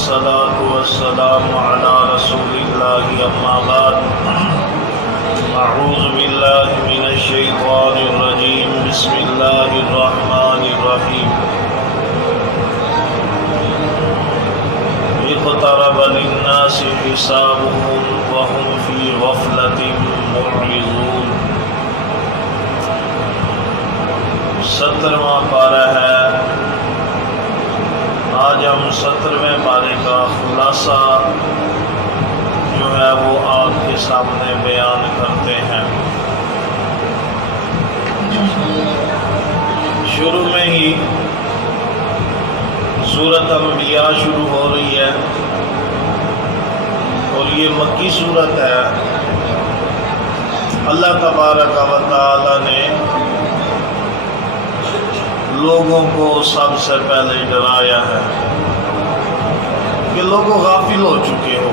والصلاة والسلام على رسول الله أما بعد أعوذ بالله من الشيطان الرجيم بسم الله الرحمن الرحيم اقترب للناس حسابهم وهم في غفلة معرضون 17واں پارہ ہے۔ آج ہم 17ویں پارے کا خلاصہ جو ہے وہ آپ کے سامنے بیان کرتے ہیں۔ شروع میں ہی سورۃ انبیاء شروع ہو رہی ہے اور یہ مکی سورت ہے۔ اللہ تبارک و تعالی نے لوگوں کو سب سے پہلے ڈرایا ہے کہ لوگوں غافل ہو چکے ہو،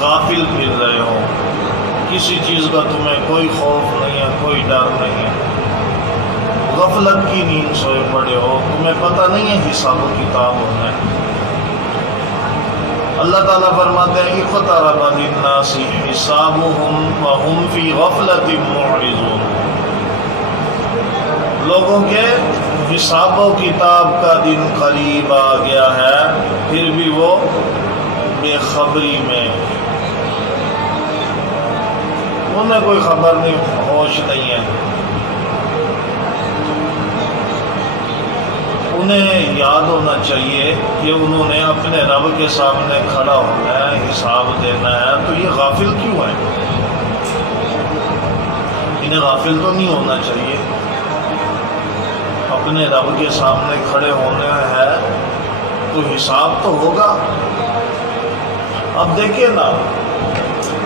غافل پھر رہے ہو، کسی چیز کا تمہیں کوئی خوف نہیں ہے، کوئی ڈر نہیں ہے، غفلت کی نیند سوئے پڑے ہو، تمہیں پتہ نہیں ہے حساب و کتاب ہونا ہے۔ اللہ تعالیٰ فرماتے ہیں اقترب للناس حسابهم وهم فی غفلۃ معرضون، لوگوں کے حساب و کتاب کا دن قریب آ گیا ہے، پھر بھی وہ بے خبری میں، انہیں کوئی خبر نہیں، ہوش نہیں ہے۔ انہیں یاد ہونا چاہیے کہ انہوں نے اپنے رب کے سامنے کھڑا ہونا ہے، حساب دینا ہے، تو یہ غافل کیوں ہے؟ انہیں غافل تو نہیں ہونا چاہیے، اپنے رب کے سامنے کھڑے ہونے ہے تو حساب تو ہوگا۔ اب دیکھیں نا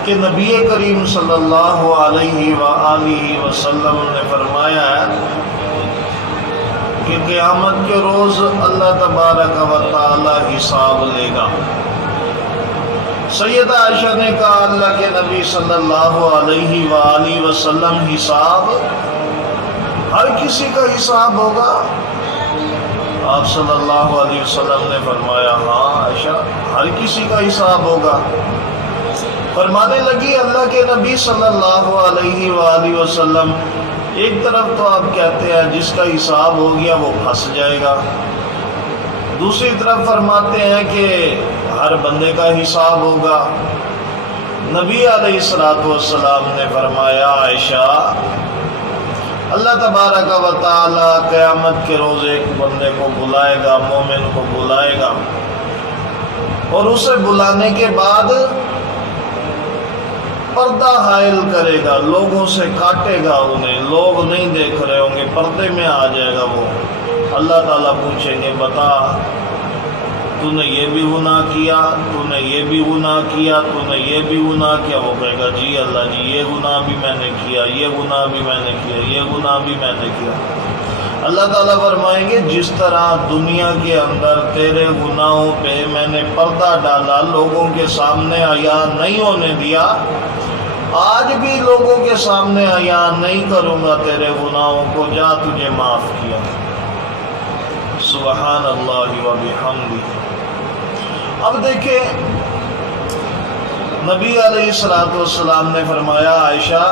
کہ نبی کریم صلی اللہ علیہ وآلہ وسلم نے فرمایا ہے کہ قیامت کے روز اللہ تبارک و تعالی حساب لے گا۔ سیدہ عائشہ نے کہا اللہ کے نبی صلی اللہ علیہ وآلہ وسلم حساب، ہر کسی کا حساب ہوگا؟ آپ صلی اللہ علیہ وسلم نے فرمایا ہاں عائشہ، ہر کسی کا حساب ہوگا۔ فرمانے لگی اللہ کے نبی صلی اللہ علیہ وآلہ وسلم ایک طرف تو آپ کہتے ہیں جس کا حساب ہو گیا وہ پھنس جائے گا، دوسری طرف فرماتے ہیں کہ ہر بندے کا حساب ہوگا۔ نبی علیہ السلام نے فرمایا عائشہ، اللہ تبارک و تعالی قیامت کے روز ایک بندے کو بلائے گا، مومن کو بلائے گا، اور اسے بلانے کے بعد پردہ حائل کرے گا، لوگوں سے کاٹے گا انہیں، لوگ نہیں دیکھ رہے ہوں گے، پردے میں آ جائے گا وہ۔ اللہ تعالیٰ پوچھیں گے بتا تو نے یہ بھی گناہ کیا، تو نے یہ بھی گناہ کیا، تو نے یہ بھی گناہ کیا؟ وہ کہے گا جی اللہ جی یہ گناہ بھی میں نے کیا، یہ گناہ بھی میں نے کیا، یہ گناہ بھی میں نے کیا۔ اللہ تعالیٰ فرمائیں گے جس طرح دنیا کے اندر تیرے گناہوں پہ میں نے پردہ ڈالا، لوگوں کے سامنے عیاں نہیں ہونے دیا، آج بھی لوگوں کے سامنے عیاں نہیں کروں گا تیرے گناہوں کو، جا تجھے معاف کیا۔ سبحان اللہ و بحمدہ۔ اب دیکھیں نبی علیہ السلام نے فرمایا عائشہ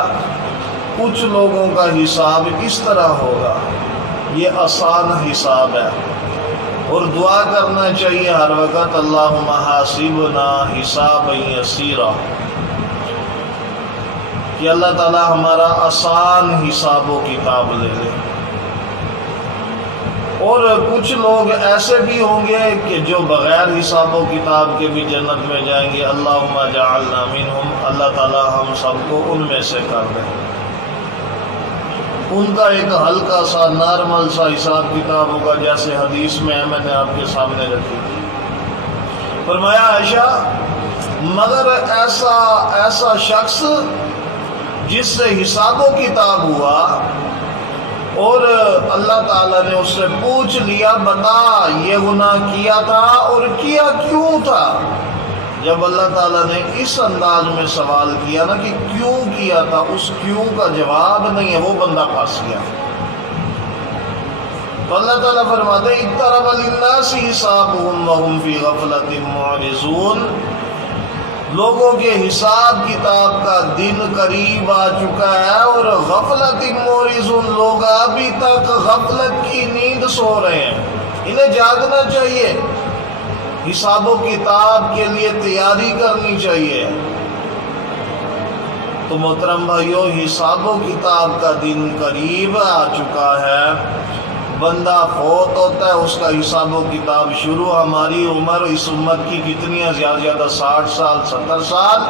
کچھ لوگوں کا حساب اس طرح ہوگا، یہ آسان حساب ہے، اور دعا کرنا چاہیے ہر وقت اللہم حاسبنا حسابا یسیرا، کہ اللہ تعالی ہمارا آسان حساب و کتاب لے لے۔ اور کچھ لوگ ایسے بھی ہوں گے کہ جو بغیر حساب و کتاب کے بھی جنت میں جائیں گے، اللہم جعلنا منہم، اللہ تعالی ہم سب کو ان میں سے کر دے۔ ان کا ایک ہلکا سا نارمل سا حساب کتاب ہوگا، جیسے حدیث میں ہے، میں نے آپ کے سامنے رکھی تھی۔ فرمایا عائشہ مگر ایسا شخص جس سے حساب و کتاب ہوا اور اللہ تعالیٰ نے اس سے پوچھ لیا بتا یہ گناہ کیا تھا اور کیا کیوں تھا، جب اللہ تعالیٰ نے اس انداز میں سوال کیا نا کہ کیوں کیا تھا، اس کیوں کا جواب نہیں ہے، وہ بندہ پھنس گیا۔ تو اللہ تعالیٰ فرماتے ہیں اقترب للناس حسابهم وهم فی غفلۃ معرضون، لوگوں کے حساب کتاب کا دن قریب آ چکا ہے اور غفلت معرضون، لوگ ابھی تک غفلت کی نیند سو رہے ہیں، انہیں جاگنا چاہیے، حساب و کتاب کے لیے تیاری کرنی چاہیے۔ تو محترم بھائیو، حساب و کتاب کا دن قریب آ چکا ہے، بندہ فوت ہوتا ہے، اس کا حساب و کتاب شروع۔ ہماری عمر اس امت کی کتنی ہے؟ زیادہ زیادہ 60 سال 70 سال،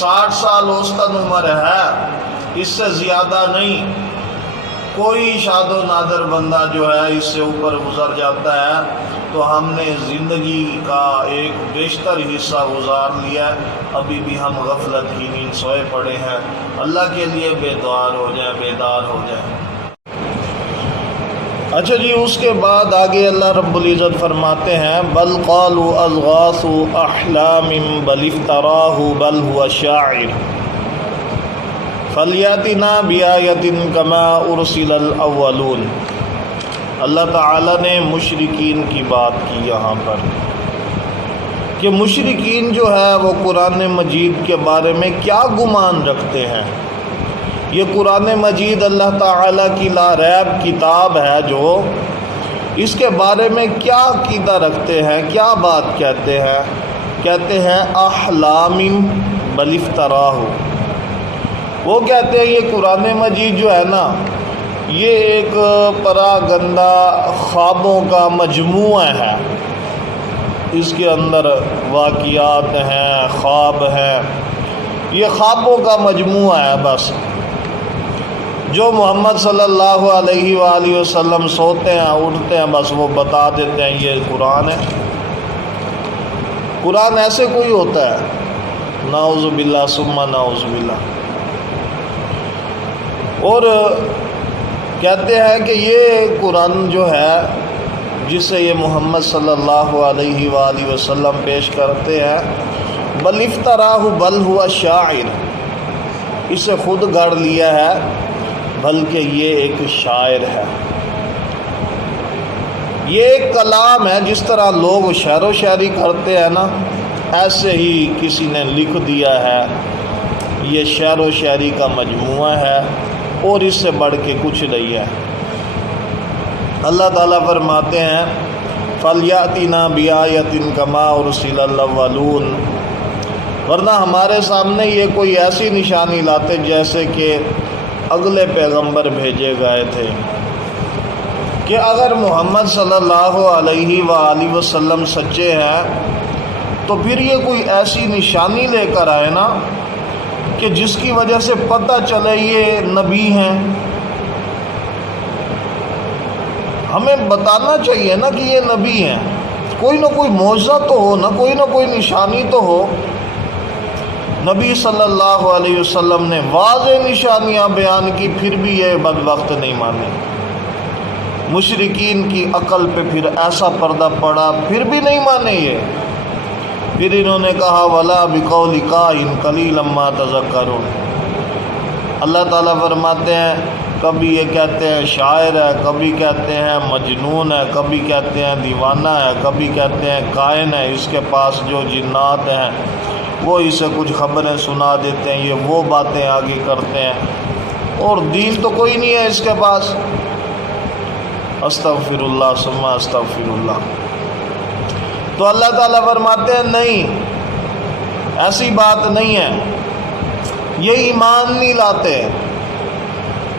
60 سال اوسطاً عمر ہے، اس سے زیادہ نہیں۔ کوئی شاد و نادر بندہ جو ہے اس سے اوپر گزر جاتا ہے، تو ہم نے زندگی کا ایک بیشتر حصہ گزار لیا ہے، ابھی بھی ہم غفلت کی نیند سوئے پڑے ہیں۔ اللہ کے لیے بیدار ہو جائیں، بیدار ہو جائیں۔ اچھا جی، اس کے بعد آگے اللہ رب العزت فرماتے ہیں بل قالوا اضغاث احلام بل افتراہ بل هو شاعر فلیاتنا بآیۃ کما ارسل الاولون۔ اللہ تعالیٰ نے مشرکین کی بات کی یہاں پر کہ مشرکین جو ہے وہ قرآن مجید کے بارے میں کیا گمان رکھتے ہیں۔ یہ قرآن مجید اللہ تعالیٰ کی لا ریب کتاب ہے، جو اس کے بارے میں کیا عقیدہ رکھتے ہیں، کیا بات کہتے ہیں؟ کہتے ہیں احلام بل افتراہ، وہ کہتے ہیں یہ قرآن مجید جو ہے نا، یہ ایک پراگندہ خوابوں کا مجموعہ ہے، اس کے اندر واقعات ہیں، خواب ہیں، یہ خوابوں کا مجموعہ ہے بس۔ جو محمد صلی اللہ علیہ وآلہ وسلم سوتے ہیں اٹھتے ہیں بس وہ بتا دیتے ہیں یہ قرآن ہے۔ قرآن ایسے کوئی ہوتا ہے؟ نعوذ باللہ ثم نعوذ باللہ۔ اور کہتے ہیں کہ یہ قرآن جو ہے جسے یہ محمد صلی اللہ علیہ وآلہ وسلم پیش کرتے ہیں، بل افتراہ بل ہوا شاعر، اسے خود گڑھ لیا ہے بلکہ یہ ایک شاعر ہے، یہ ایک کلام ہے۔ جس طرح لوگ شعر و شاعری کرتے ہیں نا، ایسے ہی کسی نے لکھ دیا ہے، یہ شعر و شاعری کا مجموعہ ہے اور اس سے بڑھ کے کچھ نہیں ہے۔ اللہ تعالیٰ فرماتے ہیں فَلْيَأْتِنَا بِآیَةٍ كَمَا أُرْسِلَ الْأَوَّلُونَ، ورنہ ہمارے سامنے یہ کوئی ایسی نشانی لاتے جیسے کہ اگلے پیغمبر بھیجے گئے تھے، کہ اگر محمد صلی اللہ علیہ وآلہ وسلم سچے ہیں تو پھر یہ کوئی ایسی نشانی لے کر آئے نا کہ جس کی وجہ سے پتہ چلے یہ نبی ہیں۔ ہمیں بتانا چاہیے نا کہ یہ نبی ہیں، کوئی نہ کوئی معجزہ تو ہو نا، کوئی نہ کوئی نشانی تو ہو۔ نبی صلی اللہ علیہ وسلم نے واضح نشانیاں بیان کی، پھر بھی یہ بدبخت نہیں مانے۔ مشرکین کی عقل پہ پھر ایسا پردہ پڑا، پھر بھی نہیں مانے یہ۔ پھر انہوں نے کہا وَلَا بِقَوْلِ قَائِلٍ قَلِيلًا مَا تَذَكَّرُونَ۔ اللہ تعالیٰ فرماتے ہیں کبھی یہ کہتے ہیں شاعر ہے، کبھی کہتے ہیں مجنون ہے، کبھی کہتے ہیں دیوانہ ہے، کبھی کہتے ہیں کائن ہے، اس کے پاس جو جنات ہیں وہ اسے کچھ خبریں سنا دیتے ہیں، یہ وہ باتیں آگے کرتے ہیں، اور دین تو کوئی نہیں ہے اس کے پاس۔ استغفر اللہ ثم استغفر اللہ۔ تو اللہ تعالیٰ فرماتے ہیں نہیں، ایسی بات نہیں ہے، یہ ایمان نہیں لاتے،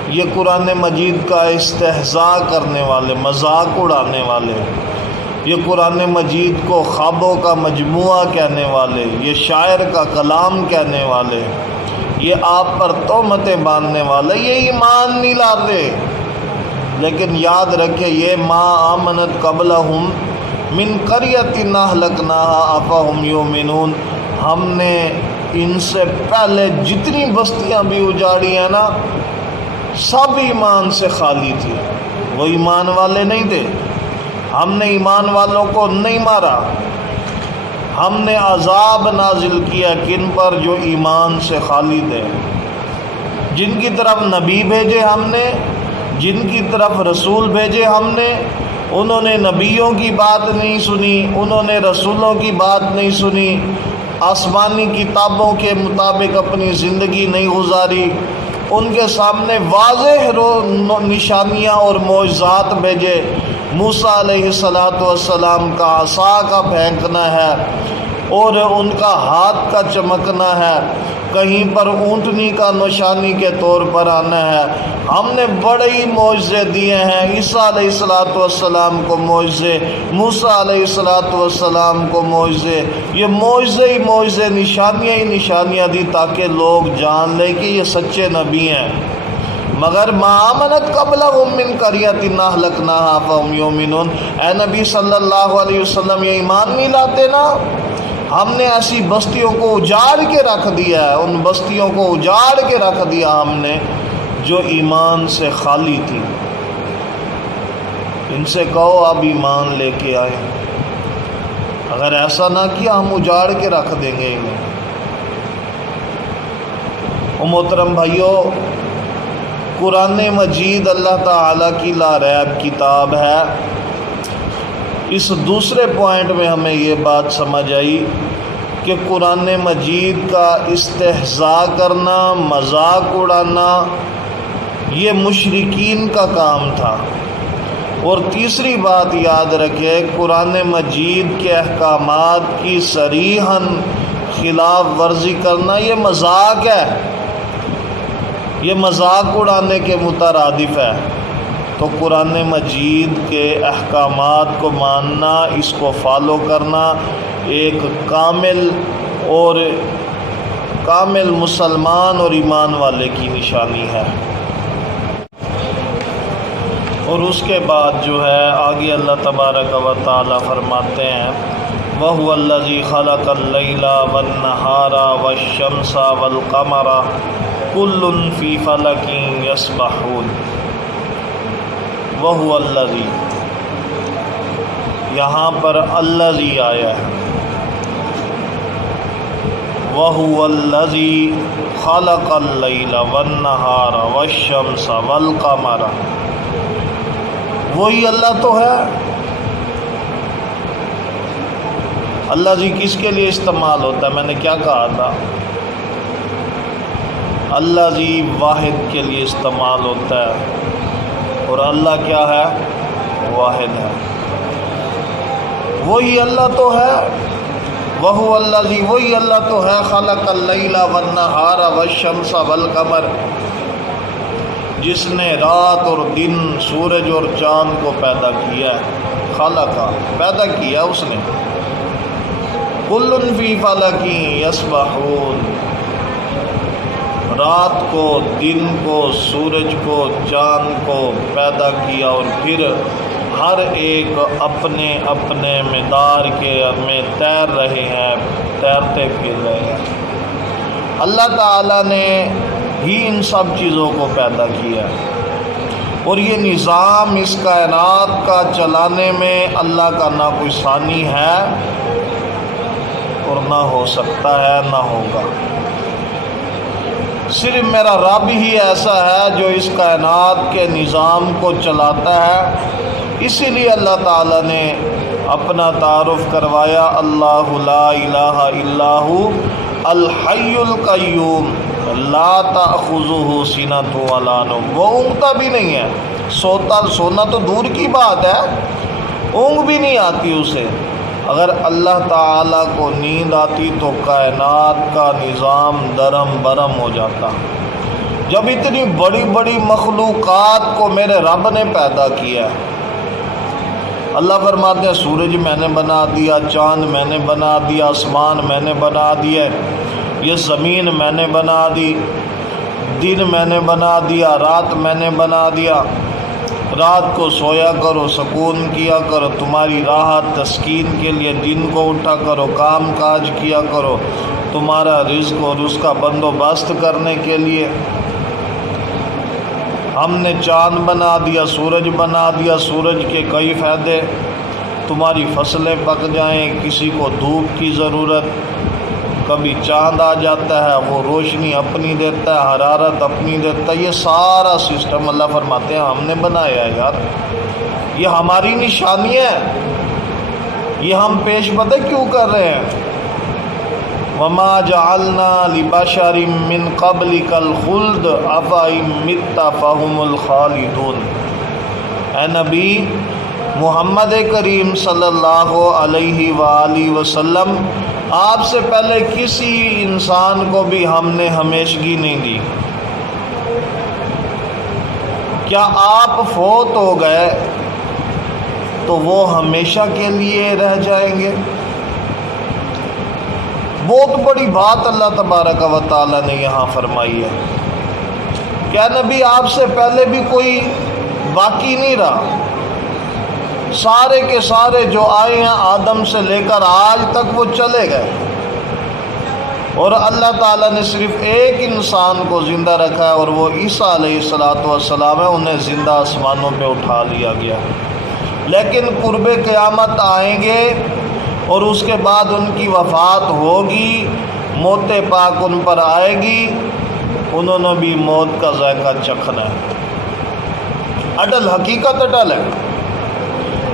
یہ قرآن مجید کا استہزاء کرنے والے، مذاق اڑانے والے، یہ قرآن مجید کو خوابوں کا مجموعہ کہنے والے، یہ شاعر کا کلام کہنے والے، یہ آپ پر تہمتیں باندھنے والے، یہ ایمان نہیں لاتے۔ لیکن یاد رکھے یہ ما آمنت قبلہم من قریۃ اہلکناہا افہم یؤمنون، ہم نے ان سے پہلے جتنی بستیاں بھی اجاڑی ہیں نا، سب ایمان سے خالی تھی، وہ ایمان والے نہیں تھے۔ ہم نے ایمان والوں کو نہیں مارا، ہم نے عذاب نازل کیا کن پر؟ جو ایمان سے خالی تھے، جن کی طرف نبی بھیجے ہم نے، جن کی طرف رسول بھیجے ہم نے، انہوں نے نبیوں کی بات نہیں سنی، انہوں نے رسولوں کی بات نہیں سنی، آسمانی کتابوں کے مطابق اپنی زندگی نہیں گزاری، ان کے سامنے واضح نشانیاں اور معجزات بھیجے۔ موسیٰ علیہ السلام کا عصا کا پھینکنا ہے اور ان کا ہاتھ کا چمکنا ہے، کہیں پر اونٹنی کا نشانی کے طور پر آنا ہے۔ ہم نے بڑے ہی معجزے دیے ہیں، عیسیٰ علیہ السلام کو معجزے، موسیٰ علیہ السلام کو معجزے، یہ معجزے ہی معجزے، نشانیاں ہی نشانیاں دی تاکہ لوگ جان لیں کہ یہ سچے نبی ہیں۔ مگر ما آمنت قبلہم من قریۃ اہلکناہا فہم یؤمنون، اے نبی صلی اللہ علیہ وسلم یہ ایمان نہیں لاتے نا، ہم نے ایسی بستیوں کو اجاڑ کے رکھ دیا ہے، ان بستیوں کو اجاڑ کے رکھ دیا ہم نے جو ایمان سے خالی تھی۔ ان سے کہو اب ایمان لے کے آئے، اگر ایسا نہ کیا ہم اجاڑ کے رکھ دیں گے انہیں۔ محترم بھائیو، قرآن مجید اللہ تعالیٰ کی لا ریب کتاب ہے۔ اس دوسرے پوائنٹ میں ہمیں یہ بات سمجھ آئی کہ قرآن مجید کا استہزاء کرنا، مذاق اڑانا، یہ مشرکین کا کام تھا۔ اور تیسری بات یاد رکھے، قرآن مجید کے احکامات کی صریحاً خلاف ورزی کرنا یہ مذاق ہے، یہ مذاق اڑانے کے مترادف ہے۔ تو قرآن مجید کے احکامات کو ماننا، اس کو فالو کرنا ایک کامل مسلمان اور ایمان والے کی نشانی ہے۔ اور اس کے بعد جو ہے آگے اللہ تبارک و تعالی فرماتے ہیں وَهُوَ الَّذِي خَلَقَ اللَّيْلَ وَالنَّهَارَ وَالشَّمْسَ وَالْقَمَرَ كُلٌّ فِي فَلَكٍ يَسْبَحُونَ۔ وَهُوَ الَّذِي، یہاں پر الَّذِي آیا ہے، وَهُوَ الَّذِي خَلَقَ اللَّيْلَ وَالنَّهَارَ وَالشَّمْسَ وَالْقَمَرَ، وہی اللہ تو ہے۔ الَّذِي کس کے لیے استعمال ہوتا ہے؟ میں نے کیا کہا تھا؟ الَّذِي واحد کے لیے استعمال ہوتا ہے، اور اللہ کیا ہے؟ واحد ہے، وہی اللہ تو ہے۔ وَهُوَ الَّذِي، وہی اللہ تو ہے، خَلَقَ اللَّيْلَ وَالنَّهَارَ وَالشَّمْسَ وَالْقَمَرَ، جس نے رات اور دن، سورج اور چاند کو پیدا کیا ہے۔ خالق پیدا کیا اس نے۔ کل فی فلک یسبحون، رات کو، دن کو، سورج کو، چاند کو پیدا کیا، اور پھر ہر ایک اپنے اپنے مدار کے میں تیر رہے ہیں، تیرتے پھر رہے ہیں۔ اللہ تعالیٰ نے ہی ان سب چیزوں کو پیدا کیا، اور یہ نظام اس کائنات کا چلانے میں اللہ کا نہ کوئی ثانی ہے اور نہ ہو سکتا ہے، نہ ہوگا۔ صرف میرا رب ہی ایسا ہے جو اس کائنات کے نظام کو چلاتا ہے۔ اسی لیے اللہ تعالیٰ نے اپنا تعارف کروایا، اللہ لا الہ الا ہو الحی القیوم لا تأخذہ سنۃ ولا نوم، وہ اونگتا بھی نہیں ہے، سونا تو دور کی بات ہے، اونگ بھی نہیں آتی اسے۔ اگر اللہ تعالیٰ کو نیند آتی تو کائنات کا نظام درم برم ہو جاتا۔ جب اتنی بڑی بڑی مخلوقات کو میرے رب نے پیدا کیا، اللہ فرماتے ہیں سورج میں نے بنا دیا، چاند میں نے بنا دیا، آسمان میں نے بنا دیا، یہ زمین میں نے بنا دی، دن میں نے بنا دیا، رات میں نے بنا دیا۔ رات کو سویا کرو، سکون کیا کرو، تمہاری راحت تسکین کے لیے دن کو اٹھا کرو، کام کاج کیا کرو، تمہارا رزق اور اس کا بندوبست کرنے کے لیے۔ ہم نے چاند بنا دیا، سورج بنا دیا، سورج کے کئی فائدے، تمہاری فصلیں پک جائیں، کسی کو دھوپ کی ضرورت، کبھی چاند آ جاتا ہے، وہ روشنی اپنی دیتا ہے، حرارت اپنی دیتا ہے، یہ سارا سسٹم اللہ فرماتے ہیں ہم نے بنایا ہے یار، یہ ہماری نشانی ہے، یہ ہم پیش پتہ کیوں کر رہے ہیں؟ وَمَا جَعَلْنَا لِبَشَرٍ مِّن قَبْلِكَ الْخُلْدَ أَفَإِن مِّتَّ فَهُمُ الْخَالِدُونَ۔ اے نبی محمد کریم صلی اللہ علیہ وآلہ وسلم، آپ سے پہلے کسی انسان کو بھی ہم نے ہمیشگی نہیں دی، کیا آپ فوت ہو گئے تو وہ ہمیشہ کے لیے رہ جائیں گے؟ بہت بڑی بات اللہ تبارک و تعالی نے یہاں فرمائی ہے۔ کیا نبی آپ سے پہلے بھی کوئی باقی نہیں رہا؟ سارے کے سارے جو آئے ہیں آدم سے لے کر آج تک وہ چلے گئے، اور اللہ تعالیٰ نے صرف ایک انسان کو زندہ رکھا ہے، اور وہ عیسیٰ علیہ السلام ہے، انہیں زندہ آسمانوں پہ اٹھا لیا گیا۔ لیکن قرب قیامت آئیں گے اور اس کے بعد ان کی وفات ہوگی، موت پاک ان پر آئے گی، انہوں نے بھی موت کا ذائقہ چکھنا ہے۔ اٹل حقیقت اٹل ہے۔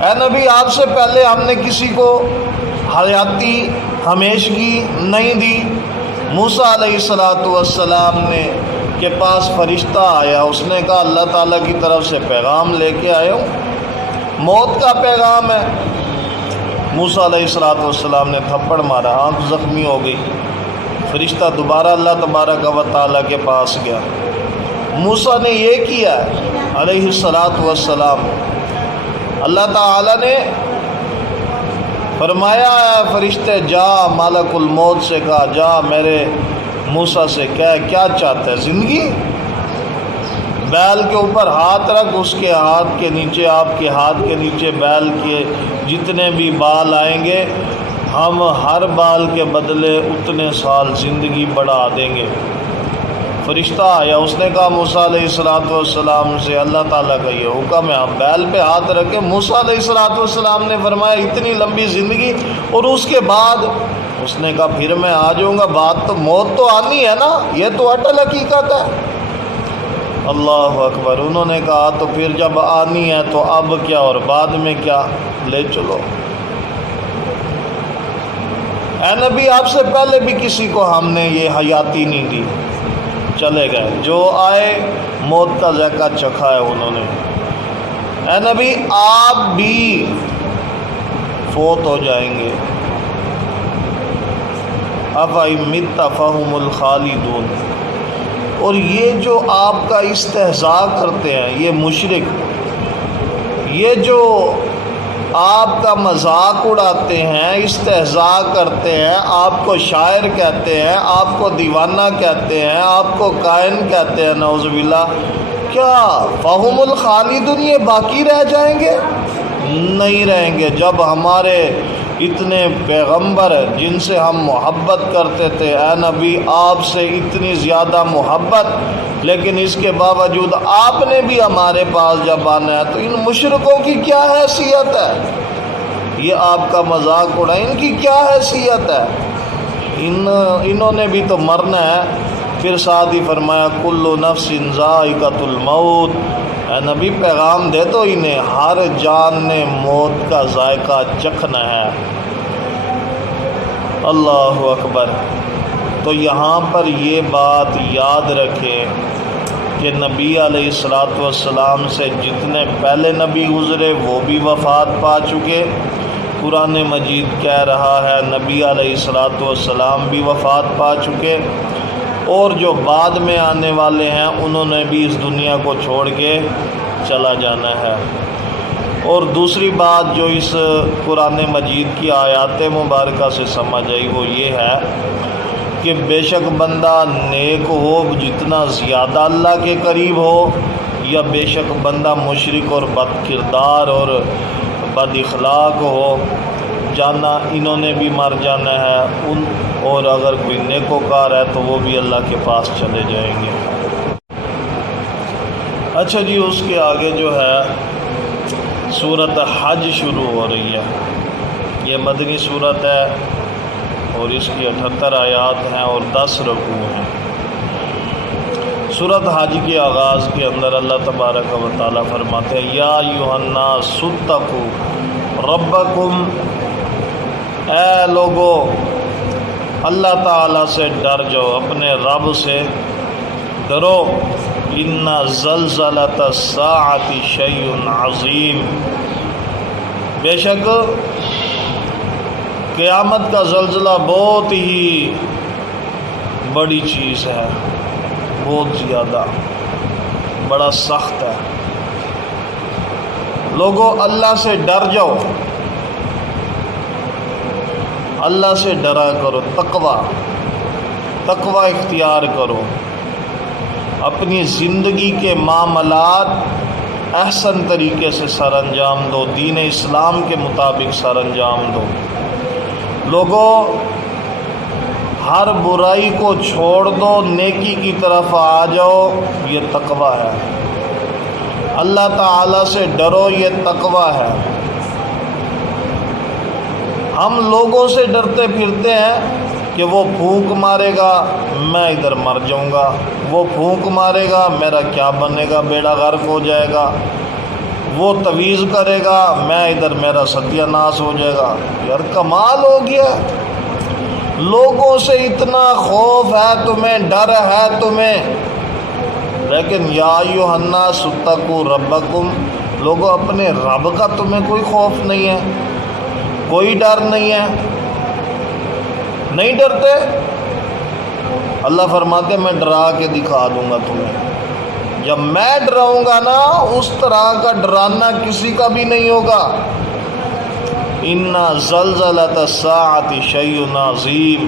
اے نبی آپ سے پہلے ہم نے کسی کو حیاتی ہمیشگی نہیں دی۔ موسیٰ علیہ السلام نے کے پاس فرشتہ آیا، اس نے کہا اللہ تعالیٰ کی طرف سے پیغام لے کے آئے ہوں، موت کا پیغام ہے۔ موسیٰ علیہ السلام نے تھپڑ مارا، آنکھ زخمی ہو گئی۔ فرشتہ دوبارہ اللہ تبارک و تعالیٰ کے پاس گیا، موسیٰ نے یہ کیا علیہ السلام، اللہ تعالیٰ نے فرمایا ہے فرشتے جا، ملک الموت سے کہا جا میرے موسیٰ سے کیا چاہتا ہے؟ زندگی؟ بیل کے اوپر ہاتھ رکھ، اس کے ہاتھ کے نیچے، آپ کے ہاتھ کے نیچے بیل کے جتنے بھی بال آئیں گے، ہم ہر بال کے بدلے اتنے سال زندگی بڑھا دیں گے۔ فرشتہ آیا، اس نے کہا موسیٰ علیہ السلام سے اللہ تعالیٰ کا یہ حکم ہے، آپ بیل پہ ہاتھ رکھے۔ موسیٰ علیہ السلام نے فرمایا اتنی لمبی زندگی، اور اس کے بعد اس نے کہا پھر میں آ جاؤں گا، بات تو موت تو آنی ہے نا، یہ تو اٹل حقیقت ہے۔ اللہ اکبر۔ انہوں نے کہا تو پھر جب آنی ہے تو اب کیا اور بعد میں کیا، لے چلو۔ اے نبی آپ سے پہلے بھی کسی کو ہم نے یہ حیاتی نہیں دی، چلے گئے، جو آئے موت کا ذائقہ چکھا ہے انہوں نے۔ اے نبی آپ بھی فوت ہو جائیں گے، أَفَإِن مِّتَّ فَهُمُ الْخَالِدُونَ۔ اور یہ جو آپ کا استہزاء کرتے ہیں یہ مشرک، یہ جو آپ کا مذاق اڑاتے ہیں، استہزاء کرتے ہیں، آپ کو شاعر کہتے ہیں، آپ کو دیوانہ کہتے ہیں، آپ کو کائن کہتے ہیں، نعوذ باللہ، کیا فہم الخالدون یہ باقی رہ جائیں گے؟ نہیں رہیں گے۔ جب ہمارے اتنے پیغمبر جن سے ہم محبت کرتے تھے، اے نبی آپ سے اتنی زیادہ محبت، لیکن اس کے باوجود آپ نے بھی ہمارے پاس جب آنا ہے تو ان مشرکوں کی کیا حیثیت ہے؟ یہ آپ کا مذاق اڑا، ان کی کیا حیثیت ہے؟ انہوں نے بھی تو مرنا ہے۔ پھر ساتھ ہی فرمایا کل نفس ذائقۃ الموت، اے نبی پیغام دے دو انہیں، ہر جان نے موت کا ذائقہ چکھنا ہے۔ اللہ اکبر۔ تو یہاں پر یہ بات یاد رکھیں کہ نبی علیہ السلام سے جتنے پہلے نبی گزرے وہ بھی وفات پا چکے۔ قرآن مجید کہہ رہا ہے نبی علیہ السلام بھی وفات پا چکے، اور جو بعد میں آنے والے ہیں انہوں نے بھی اس دنیا کو چھوڑ کے چلا جانا ہے۔ اور دوسری بات جو اس قرآن مجید کی آیات مبارکہ سے سمجھ آئی وہ یہ ہے کہ بے شک بندہ نیک ہو جتنا زیادہ اللہ کے قریب ہو، یا بے شک بندہ مشرک اور بد کردار اور بد اخلاق ہو، جانا انہوں نے بھی مر جانا ہے، اور اگر کوئی نیکوکار ہے تو وہ بھی اللہ کے پاس چلے جائیں گے۔ اچھا جی، اس کے آگے جو ہے سورۃ حج شروع ہو رہی ہے۔ یہ مدنی سورت ہے، اور اس کی 78 آیات ہیں اور 10 رکوع ہیں۔ سورۃ حج کے آغاز کے اندر اللہ تبارک و تعالیٰ فرماتے ہیں یا ایھا الناس اتقوا ربکم، اے لوگو اللہ تعالیٰ سے ڈر جاؤ، اپنے رب سے ڈرو۔ ان زلزلۃ الساعۃ شیء عظیم، بے شک قیامت کا زلزلہ بہت ہی بڑی چیز ہے، بہت زیادہ بڑا سخت ہے۔ لوگوں اللہ سے ڈر جاؤ، اللہ سے ڈرا کرو، تقوی اختیار کرو، اپنی زندگی کے معاملات احسن طریقے سے سر انجام دو، دین اسلام کے مطابق سر انجام دو۔ لوگوں ہر برائی کو چھوڑ دو، نیکی کی طرف آ جاؤ، یہ تقوی ہے۔ اللہ تعالیٰ سے ڈرو، یہ تقوی ہے۔ ہم لوگوں سے ڈرتے پھرتے ہیں کہ وہ پھونک مارے گا میں ادھر مر جاؤں گا، وہ پھونک مارے گا میرا کیا بنے گا، بیڑا غرق ہو جائے گا، وہ تویز کرے گا میں ادھر میرا ستیہ ناش ہو جائے گا۔ یار کمال ہو گیا، لوگوں سے اتنا خوف ہے تمہیں، ڈر ہے تمہیں، لیکن یا ایھا الناس اتقوا ربکم، لوگوں اپنے رب کا تمہیں کوئی خوف نہیں ہے، کوئی ڈر نہیں ہے، نہیں ڈرتے۔ اللہ فرماتے میں ڈرا کے دکھا دوں گا تمہیں، جب میں ڈراؤں گا نا اس طرح کا ڈرانا کسی کا بھی نہیں ہوگا۔ ان زلزلۃ الساعۃ شیء عظیم،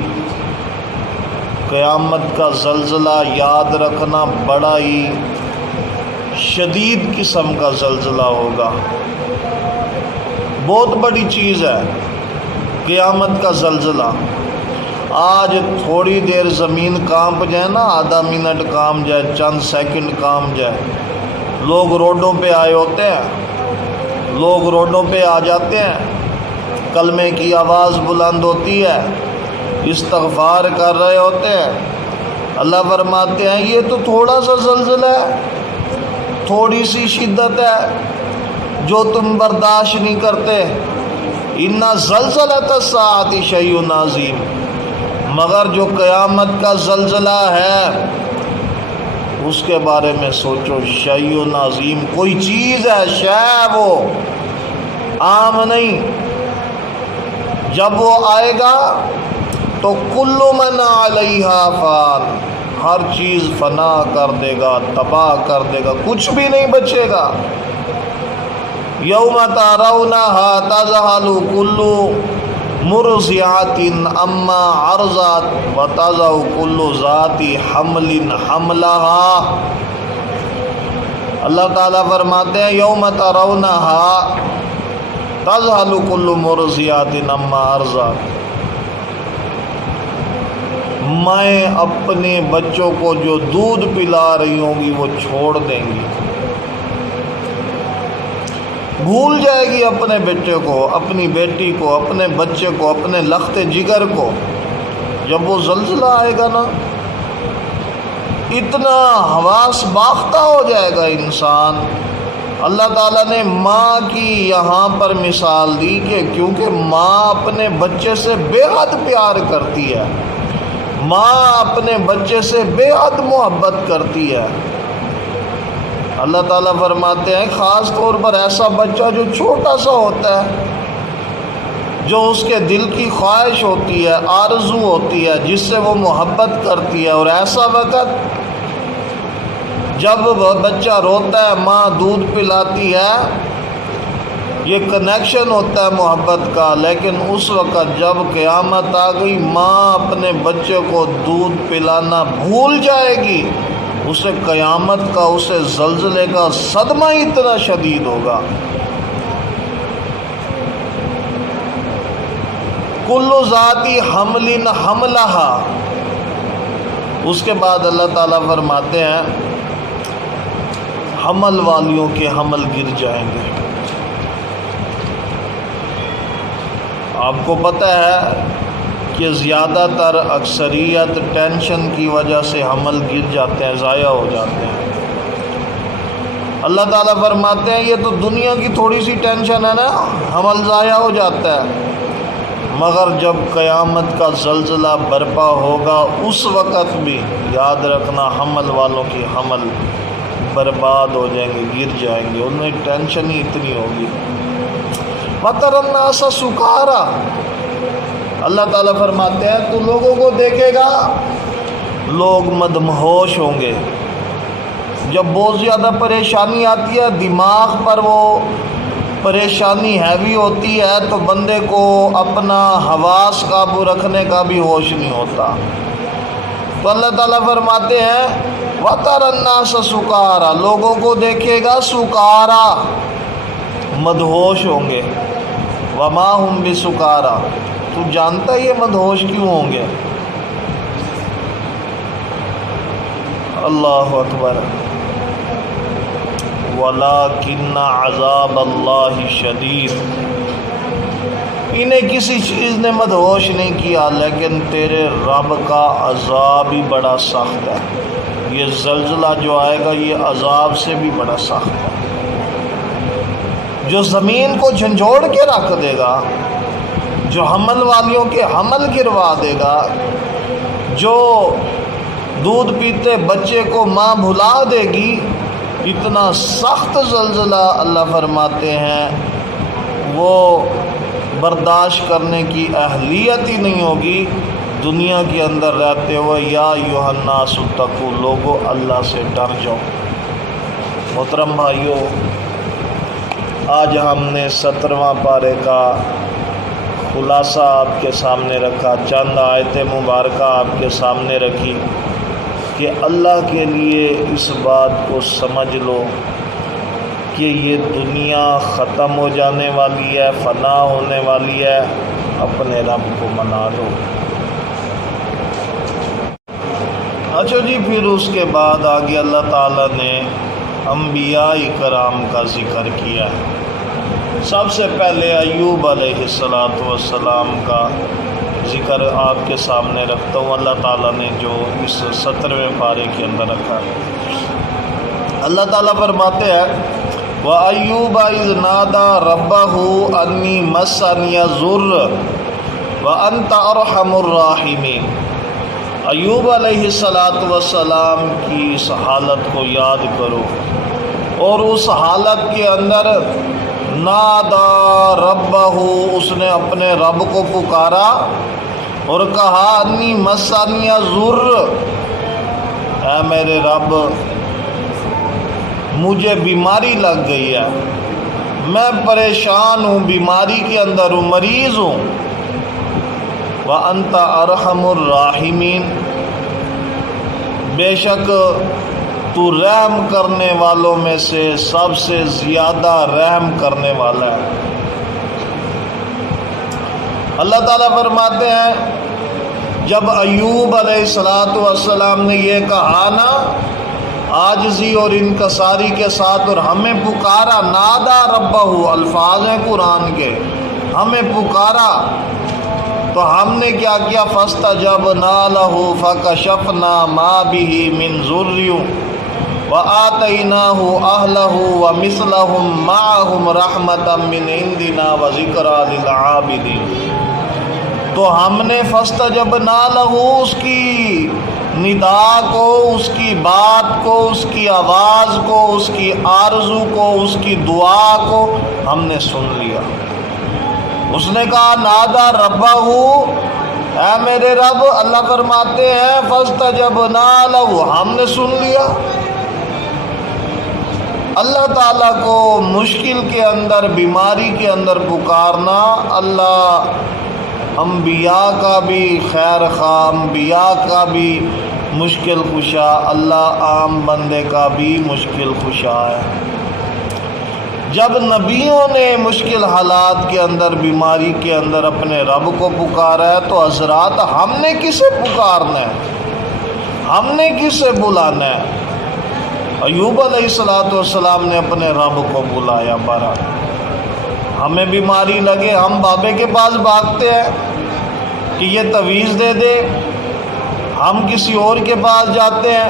قیامت کا زلزلہ یاد رکھنا بڑا ہی شدید قسم کا زلزلہ ہوگا، بہت بڑی چیز ہے قیامت کا زلزلہ۔ آج تھوڑی دیر زمین کانپ جائے نا، آدھا منٹ کانپ جائے، چند سیکنڈ کانپ جائے، لوگ روڈوں پہ آئے ہوتے ہیں، لوگ روڈوں پہ آ جاتے ہیں، کلمے کی آواز بلند ہوتی ہے، استغفار کر رہے ہوتے ہیں۔ اللہ فرماتے ہیں یہ تو تھوڑا سا زلزلہ ہے، تھوڑی سی شدت ہے جو تم برداشت نہیں کرتے۔ ان زلزلۃ الساعۃ شیء عظیم، مگر جو قیامت کا زلزلہ ہے اس کے بارے میں سوچو، شیء عظیم، کوئی چیز ہے، شے، وہ عام نہیں۔ جب وہ آئے گا تو کل من علیہا فان، ہر چیز فنا کر دے گا، تباہ کر دے گا، کچھ بھی نہیں بچے گا۔ یوم ترونھا تذہل کل مرضعۃ عما ارضعت وتضع کل ذات حمل حملها۔ اللہ تعالیٰ فرماتے ہیں یوم ترونھا تذہل کل مرضعۃ عما ارضعت، مائیں اپنے بچوں کو جو دودھ پلا رہی ہوں گی وہ چھوڑ دیں گی، بھول جائے گی اپنے بیٹے کو، اپنی بیٹی کو، اپنے بچے کو، اپنے لخت جگر کو۔ جب وہ زلزلہ آئے گا نا اتنا حواس باختہ ہو جائے گا انسان۔ اللہ تعالیٰ نے ماں کی یہاں پر مثال دی کہ کیونکہ ماں اپنے بچے سے بے حد پیار کرتی ہے، ماں اپنے بچے سے بے حد محبت کرتی ہے۔ اللہ تعالیٰ فرماتے ہیں خاص طور پر ایسا بچہ جو چھوٹا سا ہوتا ہے، جو اس کے دل کی خواہش ہوتی ہے، آرزو ہوتی ہے، جس سے وہ محبت کرتی ہے، اور ایسا وقت جب وہ بچہ روتا ہے ماں دودھ پلاتی ہے، یہ کنیکشن ہوتا ہے محبت کا۔ لیکن اس وقت جب قیامت آ گئی ماں اپنے بچے کو دودھ پلانا بھول جائے گی، اسے قیامت کا، اسے زلزلے کا صدمہ اتنا شدید ہوگا۔ کل ذات حمل حملہا، اس کے بعد اللہ تعالیٰ فرماتے ہیں حمل والیوں کے حمل گر جائیں گے۔ آپ کو پتہ ہے کہ زیادہ تر اکثریت ٹینشن کی وجہ سے حمل گر جاتے ہیں، ضائع ہو جاتے ہیں۔ اللہ تعالیٰ فرماتے ہیں یہ تو دنیا کی تھوڑی سی ٹینشن ہے نا، حمل ضائع ہو جاتا ہے، مگر جب قیامت کا زلزلہ برپا ہوگا اس وقت بھی یاد رکھنا حمل والوں کی حمل برباد ہو جائیں گے، گر جائیں گے، ان میں ٹینشن ہی اتنی ہوگی۔ وَتَرَى النَّاسَ سُكَارَىٰ، اللہ تعالیٰ فرماتے ہیں تو لوگوں کو دیکھے گا لوگ مدمہوش ہوں گے۔ جب بہت زیادہ پریشانی آتی ہے، دماغ پر وہ پریشانی ہیوی ہوتی ہے تو بندے کو اپنا حواس قابو رکھنے کا بھی ہوش نہیں ہوتا۔ تو اللہ تعالیٰ فرماتے ہیں وَتَرَى النَّاسَ سُكَارَىٰ، لوگوں کو دیکھے گا سکارا، مدہوش ہوں گے۔ وَمَا هُمْ بِسُكَارَىٰ، تو جانتا ہے یہ مدہوش کیوں ہوں گے؟ اللہ اکبر۔ وَلَٰكِنَّ عَذَابَ اللَّهِ شَدِيدٌ، انہیں کسی چیز نے مدہوش نہیں کیا لیکن تیرے رب کا عذاب ہی بڑا سخت ہے۔ یہ زلزلہ جو آئے گا یہ عذاب سے بھی بڑا سخت ہے، جو زمین کو جھنجھوڑ کے رکھ دے گا، جو حمل والیوں کے حمل گروا دے گا، جو دودھ پیتے بچے کو ماں بھلا دے گی، اتنا سخت زلزلہ اللہ فرماتے ہیں وہ برداشت کرنے کی اہلیت ہی نہیں ہوگی دنیا کے اندر رہتے ہوئے۔ یا ایھا الناس اتقوا، لوگو اللہ سے ڈر جاؤ۔ محترم بھائیو، آج ہم نے 17واں پارے کا خلاصہ آپ کے سامنے رکھا، چند آیت مبارکہ آپ کے سامنے رکھی کہ اللہ کے لیے اس بات کو سمجھ لو کہ یہ دنیا ختم ہو جانے والی ہے، فنا ہونے والی ہے، اپنے رب کو منا لو۔ اچھا جی، پھر اس کے بعد آگے اللہ تعالیٰ نے انبیاء کرام کا ذکر کیا۔ سب سے پہلے ایوب علیہ السلام کا ذکر آپ کے سامنے رکھتا ہوں، اللہ تعالیٰ نے جو اس 17ویں پارے کے اندر رکھا ہے۔ اللہ تعالیٰ فرماتے ہیں وَأَيُّوبَ إِذْ نَادَىٰ رَبَّهُ أَنِّي مَسَّنِيَ الضُّرُّ وَأَنْتَ أَرْحَمُ الرَّاحِمِينَ، ایوب علیہ السلام کی اس حالت کو یاد کرو، اور اس حالت کے اندر نادا ربہ، اس نے اپنے رب کو پکارا اور کہا انی مسانی ضر، اے میرے رب مجھے بیماری لگ گئی ہے، میں پریشان ہوں، بیماری کے اندر ہوں، مریض ہوں۔ وَأَنْتَ أَرْحَمُ الرَّاحِمِينَ، بے شک تو رحم کرنے والوں میں سے سب سے زیادہ رحم کرنے والا ہے۔ اللہ تعالیٰ فرماتے ہیں جب ایوب علیہ السلام نے یہ کہا نا عاجزی اور انکساری کے ساتھ، اور ہمیں پکارا، نادا ربہ، الفاظ ہیں قرآن کے، ہمیں پکارا، تو ہم نے کیا کیا؟ فاستجبنا لہ فکشفنا ما بہ من ضر وآتیناہ اہلہ ومثلہم معہم رحمتا من عندنا وذکرا للعابدین، تو ہم نے فاستجبنا لہ، اس کی ندا کو، اس کی بات کو، اس کی آواز کو، اس کی آرزو کو، اس کی دعا کو ہم نے سن لیا۔ اس نے کہا نادا ربہ، اے میرے رب، اللہ فرماتے ہیں فاستجبنا لہ، ہم نے سن لیا۔ اللہ تعالیٰ کو مشکل کے اندر، بیماری کے اندر پکارنا، اللہ انبیاء کا بھی خیر خواہ، انبیاء کا بھی مشکل کشا، اللہ عام بندے کا بھی مشکل کشا ہے۔ جب نبیوں نے مشکل حالات کے اندر، بیماری کے اندر اپنے رب کو پکارا ہے تو حضرات ہم نے کسے پکارنا ہے؟ ہم نے کسے بلانا ہے؟ ایوب علیہ السلام نے اپنے رب کو بلایا بارہ۔ ہمیں بیماری لگے ہم بابے کے پاس بھاگتے ہیں، کہ یہ تعویذ دے دے، ہم کسی اور کے پاس جاتے ہیں؟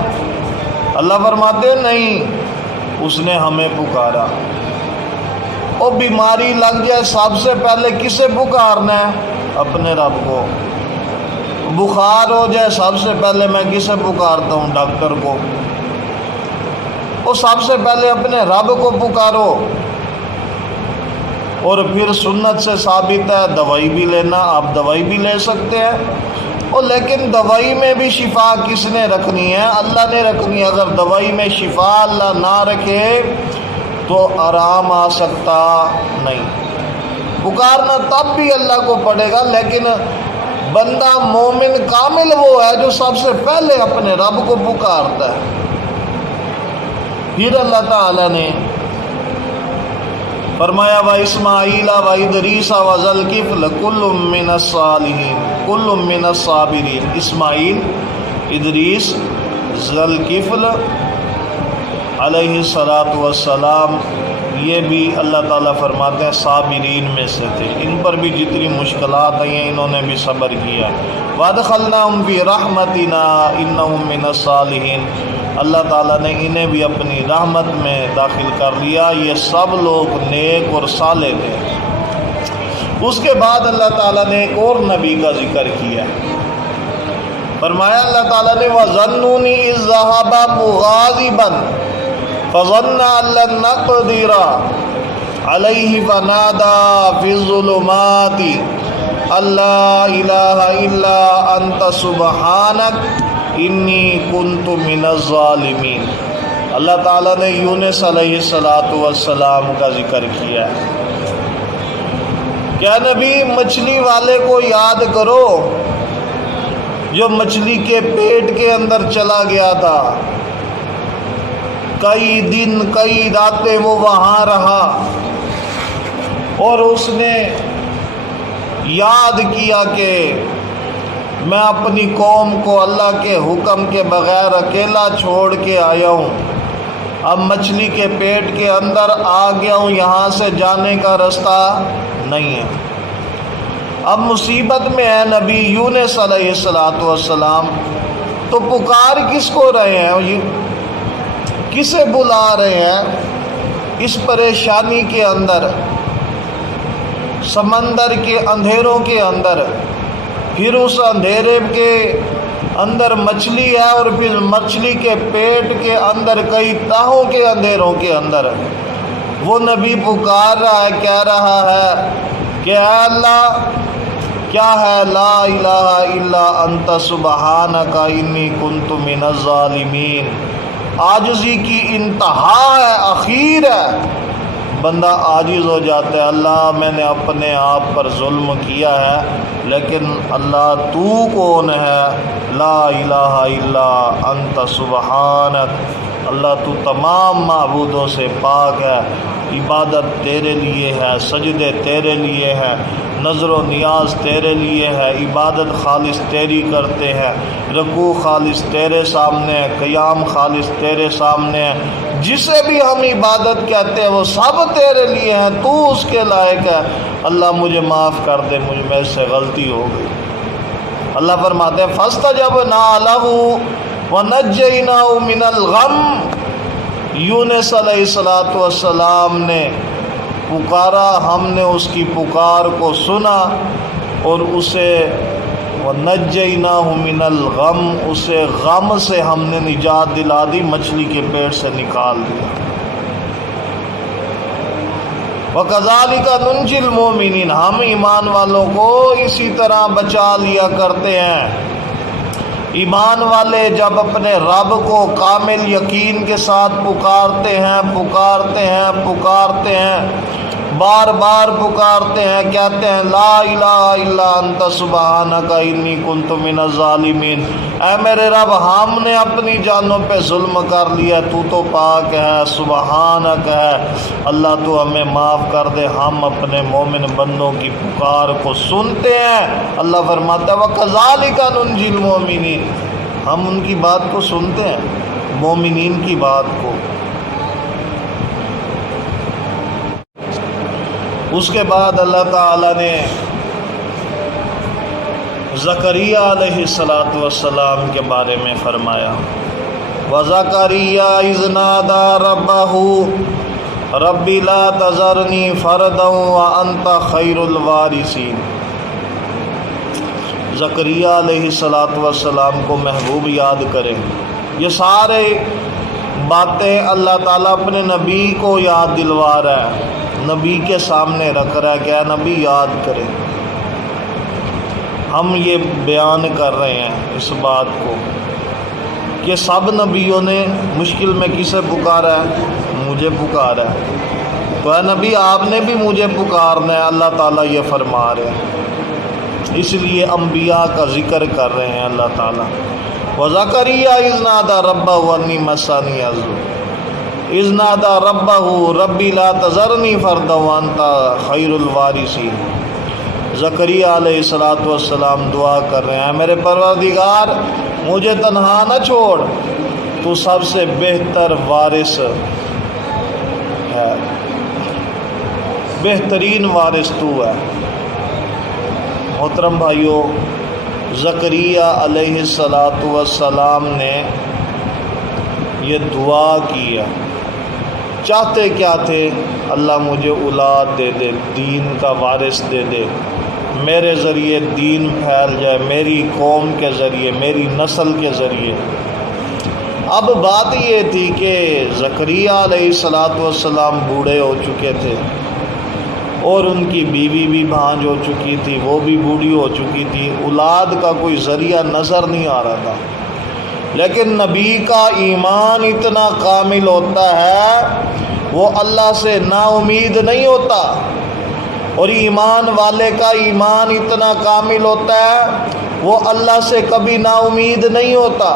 اللہ فرماتے ہیں نہیں، اس نے ہمیں پکارا۔ اور بیماری لگ جائے سب سے پہلے کسے پکارنا ہے؟ اپنے رب کو۔ بخار ہو جائے سب سے پہلے میں کسے پکارتا ہوں؟ ڈاکٹر کو۔ اور سب سے پہلے اپنے رب کو پکارو۔ اور پھر سنت سے ثابت ہے دوائی بھی لینا، آپ دوائی بھی لے سکتے ہیں۔ اور لیکن دوائی میں بھی شفا کس نے رکھنی ہے؟ اللہ نے رکھنی ہے۔ اگر دوائی میں شفا اللہ نہ رکھے تو آرام آ سکتا نہیں۔ پکارنا تب بھی اللہ کو پڑے گا، لیکن بندہ مومن کامل وہ ہے جو سب سے پہلے اپنے رب کو پکارتا ہے۔ پھر اللہ تعالیٰ نے فرمایا وَإِسْمَاعِيلَ وَإِدْرِيسَ وَذَا كُلٌّ مِّنَ الصَّالِحِينَ كُلٌّ مِّنَ الصَّابِرِينَ۔ اسماعیل، ادریس، ذوالکفل علیہ السلام یہ بھی اللہ تعالیٰ فرماتے ہیں صابرین میں سے تھے۔ ان پر بھی جتنی مشکلات آئی ہیں انہوں نے بھی صبر کیا۔ وَأَدْخَلْنَاهُمْ فِي رَحْمَتِنَا إِنَّهُمْ مِنَ الصَّالِحِينَ۔ اللہ تعالیٰ نے انہیں بھی اپنی رحمت میں داخل کر لیا، یہ سب لوگ نیک اور صالح تھے۔ اس کے بعد اللہ تعالیٰ نے ایک اور نبی کا ذکر کیا، فرمایا اللہ تعالیٰ نے وَظَنُّونِ إِذْ ذَهَبَ مُغَاضِبًا فَظَنَّ أَن لَّن نَّقْدِرَ عَلَيْهِ فَنَادَىٰ فِي الظُّلُمَاتِ أَن لَّا إِلَٰهَ إِلَّا أَنتَ سُبْحَانَكَ انی کنت من الظالمین۔ اللہ تعالیٰ نے یونس علیہ السلام کا ذکر کیا ہے۔ کیا نبی مچھلی والے کو یاد کرو جو مچھلی کے پیٹ کے اندر چلا گیا تھا، کئی دن کئی راتیں وہ وہاں رہا اور اس نے یاد کیا کہ میں اپنی قوم کو اللہ کے حکم کے بغیر اکیلا چھوڑ کے آیا ہوں، اب مچھلی کے پیٹ کے اندر آ گیا ہوں، یہاں سے جانے کا رستہ نہیں ہے۔ اب مصیبت میں ہے نبی یونس علیہ السلام، تو پکار کس کو رہے ہیں؟ کسے بلا رہے ہیں اس پریشانی کے اندر، سمندر کے اندھیروں کے اندر؟ پھر اس اندھیرے کے اندر مچھلی ہے اور پھر مچھلی کے پیٹ کے اندر کئی تہوں کے اندھیروں کے اندر وہ نبی پکار رہا ہے، کہہ رہا ہے کہ اے اللہ کیا ہے لا الہ الا انت سبحانک انی کنت من الظالمین۔ عاجزی کی انتہا ہے، اخیر ہے، بندہ عاجز ہو جاتا ہے، اللہ میں نے اپنے آپ پر ظلم کیا ہے، لیکن اللہ تو کون ہے؟ لا الہ الا انت سبحانک، اللہ تو تمام معبودوں سے پاک ہے، عبادت تیرے لیے ہے، سجدے تیرے لیے ہیں، نظر و نیاز تیرے لیے ہے، عبادت خالص تیری کرتے ہیں، رکوع خالص تیرے سامنے ہے، قیام خالص تیرے سامنے ہے، جسے بھی ہم عبادت کہتے ہیں وہ سب تیرے لیے ہیں، تو اس کے لائق ہے، اللہ مجھے معاف کر دے، مجھ میں سے غلطی ہو گئی۔ اللہ فرماتے ہیں فَاسْتَجَبْنَا لَهُ وَنَجَّيْنَاهُ مِنَ الْغَمِّ۔ یونس علیہ السلام نے پکارا، ہم نے اس کی پکار کو سنا اور اسے وَنَجَّيْنَاهُ مِنَ الْغَمِّ، اسے غم سے ہم نے نجات دلا دی، مچھلی کے پیٹ سے نکال دیا۔ وَكَذَلِكَ نُنْجِي الْمُؤْمِنِينَ، ہم ایمان والوں کو اسی طرح بچا لیا کرتے ہیں۔ ایمان والے جب اپنے رب کو کامل یقین کے ساتھ پکارتے ہیں، بار بار پکارتے ہیں، کہتے ہیں لا الہ الا انت سبحانک انی کنت من الظالمین، اے میرے رب ہم نے اپنی جانوں پہ ظلم کر لیا، تو تو پاک ہے، سبحانک ہے، اللہ تو ہمیں معاف کر دے، ہم اپنے مومن بندوں کی پکار کو سنتے ہیں۔ اللہ فرماتا ہے وَكَذَلِكَ نُنْجِي الْمُؤْمِنِينَ، ہم ان کی بات کو سنتے ہیں، مومنین کی بات کو۔ اس کے بعد اللہ تعالیٰ نے زکریا علیہ السلام کے بارے میں فرمایا، وَزَكَرِيَّا إِذْ نَادَى رَبَّهُ رَبِّ لَا تَذَرْنِي فَرْدًا وَأَنْتَ خَيْرُ الْوَارِثِينَ۔ زکریا علیہ السلام کو محبوب یاد کریں۔ یہ سارے باتیں اللہ تعالیٰ اپنے نبی کو یاد دلوا رہا ہے، نبی کے سامنے رکھ رہا ہے کہ اے نبی یاد کریں۔ ہم یہ بیان کر رہے ہیں اس بات کو کہ سب نبیوں نے مشکل میں کسے پکارا ہے؟ مجھے پکارا ہے، تو اے نبی آپ نے بھی مجھے پکارنا ہے، اللہ تعالیٰ یہ فرما رہے ہیں۔ اس لیے انبیاء کا ذکر کر رہے ہیں اللہ تعالیٰ۔ وَزَكَرِيَّا إِذْ نَادَى رَبَّهُ أَنِّي مَسَّنِيَ الضُّرُّ إِذْ نَادَى رَبَّهُ رَبِّ لَا تَذَرْنِي فَرْدًا وَأَنْتَ خَيْرُ الْوَارِثِينَ۔ زکریا علیہ السلام دعا کر رہے ہیں، میرے پروردگار مجھے تنہا نہ چھوڑ، تو سب سے بہتر وارث ہے، بہترین وارث تو ہے۔ محترم بھائیو، زکریا علیہ السلام نے یہ دعا کی ہے، چاہتے کیا تھے؟ اللہ مجھے اولاد دے دے، دین کا وارث دے دے، میرے ذریعے دین پھیل جائے، میری قوم کے ذریعے، میری نسل کے ذریعے۔ اب بات یہ تھی کہ زکریا علیہ السلام بوڑھے ہو چکے تھے اور ان کی بیوی بھی بھانج ہو چکی تھی، وہ بھی بوڑھی ہو چکی تھی، اولاد کا کوئی ذریعہ نظر نہیں آ رہا تھا۔ لیکن نبی کا ایمان اتنا کامل ہوتا ہے، وہ اللہ سے نا امید نہیں ہوتا، اور ایمان والے کا ایمان اتنا کامل ہوتا ہے، وہ اللہ سے کبھی نا امید نہیں ہوتا۔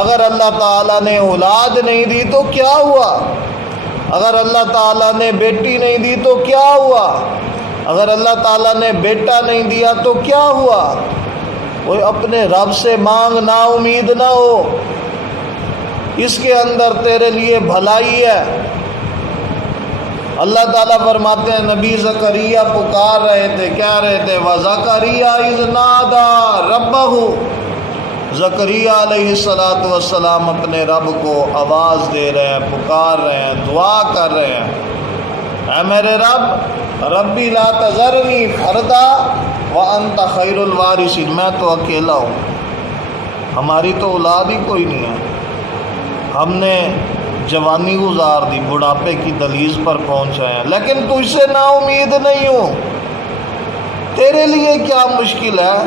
اگر اللہ تعالیٰ نے اولاد نہیں دی تو کیا ہوا؟ اگر اللہ تعالیٰ نے بیٹی نہیں دی تو کیا ہوا؟ اگر اللہ تعالیٰ نے بیٹا نہیں دیا تو کیا ہوا؟ وہ اپنے رب سے مانگ، نا امید نہ ہو، اس کے اندر تیرے لیے بھلائی ہے۔ اللہ تعالیٰ فرماتے ہیں نبی زکریا پکار رہے تھے، کہہ رہے تھے وَزَكَرِيَّا إِذْ نَادَى رَبَّهُ۔ زکریا علیہ السلام اپنے رب کو آواز دے رہے ہیں، پکار رہے ہیں، دعا کر رہے ہیں، اے میرے رب، ربی لا تذرنی فردا وانت خیر الوارثین، میں تو اکیلا ہوں، ہماری تو اولاد ہی کوئی نہیں ہے، ہم نے جوانی گزار دی، بڑھاپے کی دہلیز پر پہنچے ہیں، لیکن تجھ سے نا امید نہیں ہوں، تیرے لیے کیا مشکل ہے؟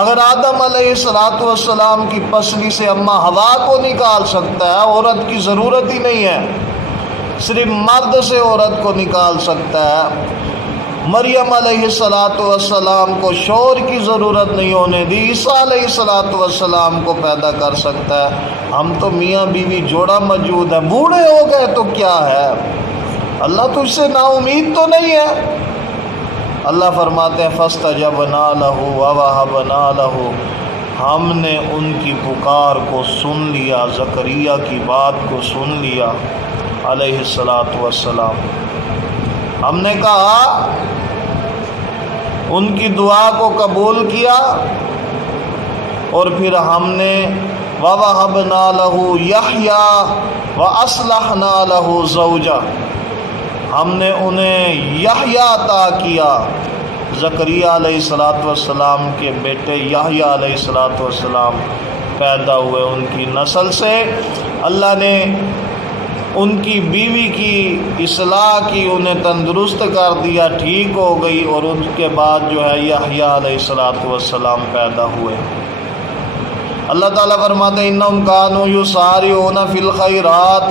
اگر آدم علیہ السلام کی پسلی سے اماں ہوا کو نکال سکتا ہے، عورت کی ضرورت ہی نہیں ہے، صرف مرد سے عورت کو نکال سکتا ہے۔ مریم علیہ السلام کو شور کی ضرورت نہیں ہونے دی، عیسیٰ علیہ السلام کو پیدا کر سکتا ہے، ہم تو میاں بیوی جوڑا موجود ہے، بوڑھے ہو گئے تو کیا ہے؟ اللہ تجھ سے نا امید تو نہیں ہے؟ اللہ فرماتے ہیں فَاسْتَجَبْنَا لَهُ وَوَهَبْنَا لَهُ، ہم نے ان کی پکار کو سن لیا، زکریا کی بات کو سن لیا علیہ السلام۔ ہم نے کہا، ان کی دعا کو قبول کیا، اور پھر ہم نے وَوَهَبْنَا لَهُ يَحْيَىٰ وَأَصْلَحْنَا لَهُ زَوْجَهُ، ہم نے انہیں یحییٰ عطا کیا۔ زکریا علیہ السلام کے بیٹے یحییٰ علیہ السلام پیدا ہوئے، ان کی نسل سے اللہ نے ان کی بیوی کی اصلاح کی، انہیں تندرست کر دیا، ٹھیک ہو گئی، اور ان کے بعد جو ہے یحییٰ علیہ السلام پیدا ہوئے۔ اللہ تعالیٰ فرماتے ہیں انہم کانوا یسارعون فی الخیرات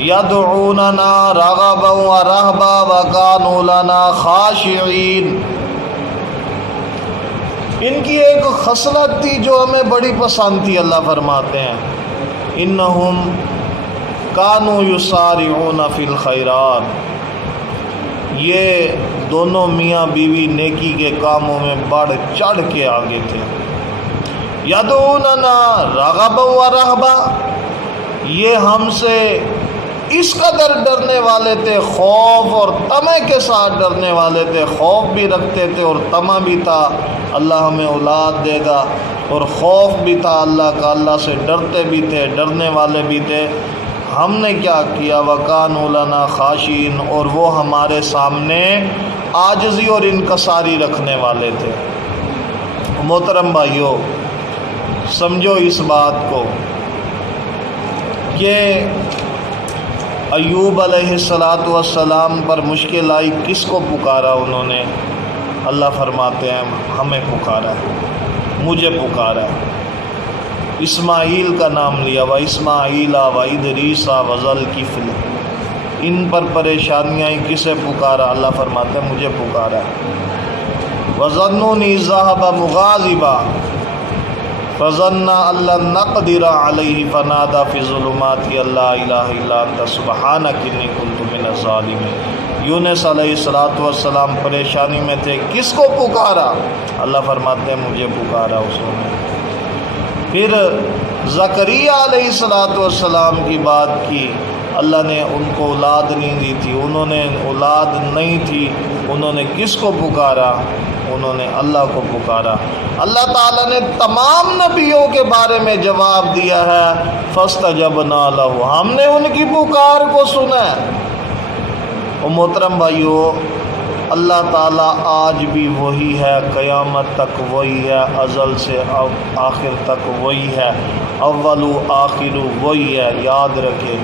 یدعوننا رغبا ورہبا وکانوا لنا خاشعین۔ ان کی ایک خصلت تھی جو ہمیں بڑی پسند تھی، اللہ فرماتے ہیں انہم کانوا یسارعون فی الخیرات، یہ دونوں میاں بیوی نیکی کے کاموں میں بڑھ چڑھ کے آگے تھے۔ یدعوننا رغبا ورہبا، یہ ہم سے اس قدر ڈرنے والے تھے، خوف اور طمع کے ساتھ ڈرنے والے تھے، خوف بھی رکھتے تھے اور طمع بھی تھا اللہ ہمیں اولاد دے گا، اور خوف بھی تھا اللہ کا، اللہ سے ڈرتے بھی تھے، ڈرنے والے بھی تھے۔ ہم نے کیا کیا؟ وَكَانُوا لَنَا خَاشِعِينَ، اور وہ ہمارے سامنے عاجزی اور انکساری رکھنے والے تھے۔ محترم بھائیو، سمجھو اس بات کو کہ ایوب علیہ السلام پر مشکل آئی، کس کو پکارا انہوں نے؟ اللہ فرماتے ہیں ہمیں پکارا ہے، مجھے پکارا ہے۔ اسماعیل کا نام لیا، وَإِسْمَاعِيلَ وَإِدْرِيسَ وَذَا الْكِفْلِ، ان پر پریشانیاں کسے پکارا؟ اللہ فرماتے ہیں مجھے پکارا ہے۔ وَظَنُّونِ إِذْ ذَهَبَ مُغَاضِبًا فَظَنَّ أَن لَّن نَّقْدِرَ عَلَيْهِ فَنَادَىٰ فِي الظُّلُمَاتِ أَن لَّا إِلَٰهَ إِلَّا أَنتَ سُبْحَانَكَ إِنِّي كُنتُ مِنَ الظَّالِمِينَ۔ یونس علیہ السلام پریشانی میں تھے، کس کو پکارا؟ اللہ فرماتے ہیں مجھے پکارا اس نے۔ پھر زکریا علیہ السلام کی بات کی، اللہ نے ان کو اولاد نہیں دی تھی، انہوں نے اولاد نہیں تھی، انہوں نے کس کو پکارا؟ انہوں نے اللہ کو پکارا۔ اللہ تعالیٰ نے تمام نبیوں کے بارے میں جواب دیا ہے، فَاسْتَجَبْنَا لَهُ، ہم نے ان کی پکار کو سنا ہے۔ اور محترم بھائیو، اللہ تعالیٰ آج بھی وہی ہے، قیامت تک وہی ہے، ازل سے آخر تک وہی ہے، اول و آخر وہی ہے۔ یاد رکھے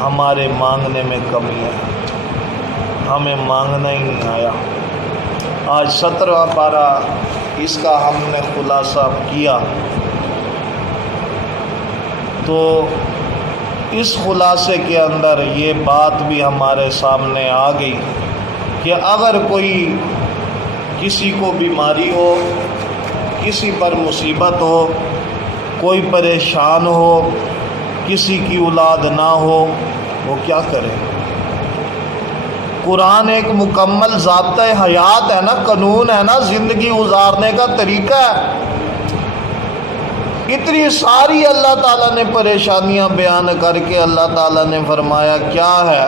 ہمارے مانگنے میں کمی ہے، ہمیں مانگنا ہی نہیں آیا۔ آج 17واں پارہ اس کا ہم نے خلاصہ کیا، تو اس خلاصے کے اندر یہ بات بھی ہمارے سامنے آ گئی کہ اگر کوئی کسی کو بیماری ہو، کسی پر مصیبت ہو، کوئی پریشان ہو، کسی کی اولاد نہ ہو، وہ کیا کرے؟ قرآن ایک مکمل ضابطۂ حیات ہے نا، قانون ہے نا، زندگی گزارنے کا طریقہ ہے۔ اتنی ساری اللہ تعالیٰ نے پریشانیاں بیان کر کے اللہ تعالیٰ نے فرمایا کیا ہے؟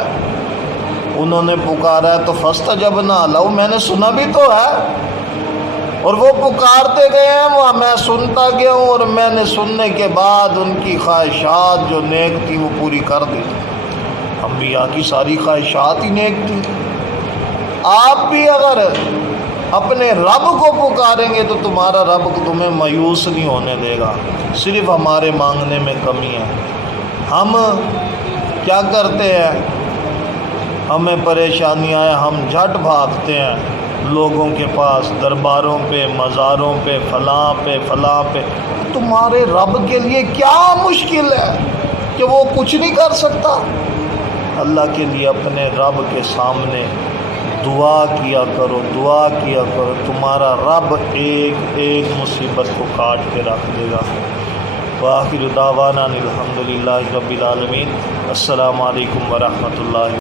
انہوں نے پکارا ہے تو فَاسْتَجَبْنَا لَهُ، میں نے سنا بھی تو ہے، اور وہ پکارتے گئے ہیں، وہ میں سنتا گیا ہوں، اور میں نے سننے کے بعد ان کی خواہشات جو نیک تھی وہ پوری کر دی۔ انبیاء کی ساری خواہشات ہی نیک تھی۔ آپ بھی اگر اپنے رب کو پکاریں گے تو تمہارا رب تمہیں مایوس نہیں ہونے دے گا، صرف ہمارے مانگنے میں کمی ہے۔ ہم کیا کرتے ہیں؟ ہمیں پریشانی آئے ہم جھٹ بھاگتے ہیں لوگوں کے پاس، درباروں پہ، مزاروں پہ، فلاں پہ فلاں پہ۔ تمہارے رب کے لیے کیا مشکل ہے کہ وہ کچھ نہیں کر سکتا؟ اللہ کے لیے اپنے رب کے سامنے دعا کیا کرو، دعا کیا کرو، تمہارا رب ایک ایک مصیبت کو کاٹ کے رکھ دے گا۔ وآخر دعوانا الحمدللہ رب العالمین۔ السلام علیکم ورحمۃ اللہ۔